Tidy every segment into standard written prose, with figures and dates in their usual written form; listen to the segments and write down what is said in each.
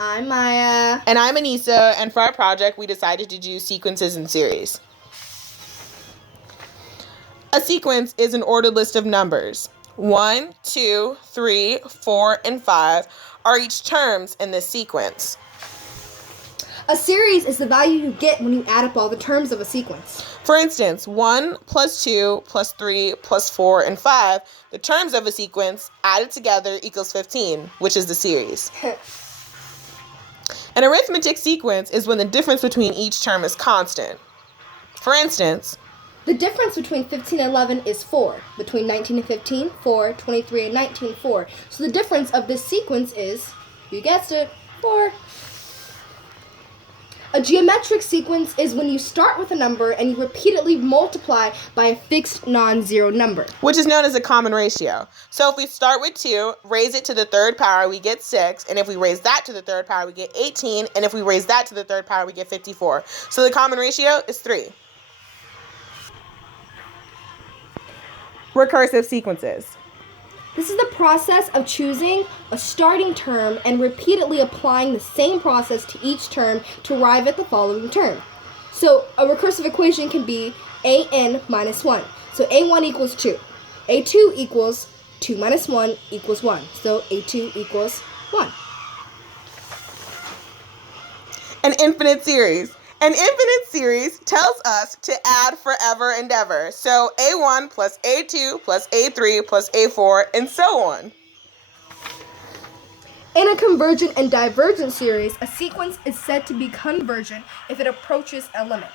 I'm Maya. And I'm Anissah, and for our project, we decided to do sequences in series. A sequence is an ordered list of numbers. 1, 2, 3, 4, and 5 are each terms in this sequence. A series is the value you get when you add up all the terms of a sequence. For instance, 1 plus 2 plus 3 plus 4 and 5, the terms of a sequence added together equals 15, which is the series. An arithmetic sequence is when the difference between each term is constant. For instance, the difference between 15 and 11 is 4. Between 19 and 15, 4. 23 and 19, 4. So the difference of this sequence is, you guessed it, 4. A geometric sequence is when you start with a number and you repeatedly multiply by a fixed non-zero number, which is known as a common ratio. So if we start with 2, raise it to the third power, we get 6. And if we raise that to the third power, we get 18. And if we raise that to the third power, we get 54. So the common ratio is 3. Recursive sequences. This is the process of choosing a starting term and repeatedly applying the same process to each term to arrive at the following term. So a recursive equation can be an minus 1. So a1 equals 2. a2 equals 2 minus 1 equals 1. So a2 equals 1. An infinite series. An infinite series tells us to add forever and ever. So a1 plus a2 plus a3 plus a4 and so on. In a convergent and divergent series, a sequence is said to be convergent if it approaches a limit.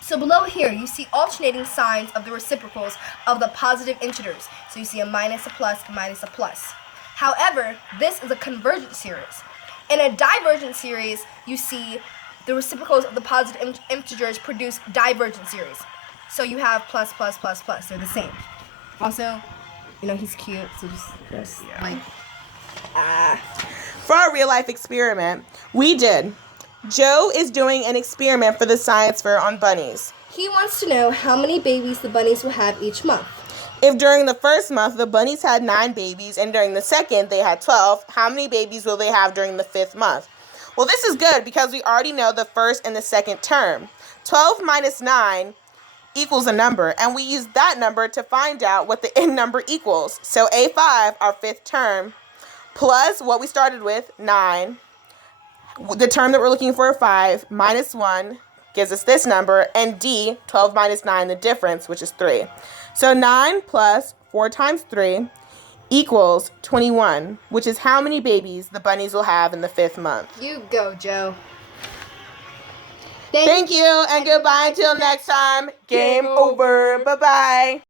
So below here, you see alternating signs of the reciprocals of the positive integers. So you see a minus, a plus, a minus, a plus. However, this is a convergent series. In a divergent series, you see the reciprocals of the positive integers produce divergent series. So you have plus, plus, plus, plus. They're the same. Also, he's cute, so just like... For our real-life experiment, we did. Joe is doing an experiment for the science fair on bunnies. He wants to know how many babies the bunnies will have each month. If during the first month the bunnies had 9 babies and during the second they had 12, how many babies will they have during the 5th month? Well, this is good because we already know the first and the second term. 12 minus 9 equals a number, and we use that number to find out what the end number equals. So A5, our 5th term, plus what we started with, 9. The term that we're looking for, 5, minus 1, gives us this number, and D, 12 minus 9, the difference, which is 3. So 9 plus 4 times 3 equals 21, which is how many babies the bunnies will have in the 5th month. You go, Joe. Thank you, and goodbye until next time. Game over. Bye-bye.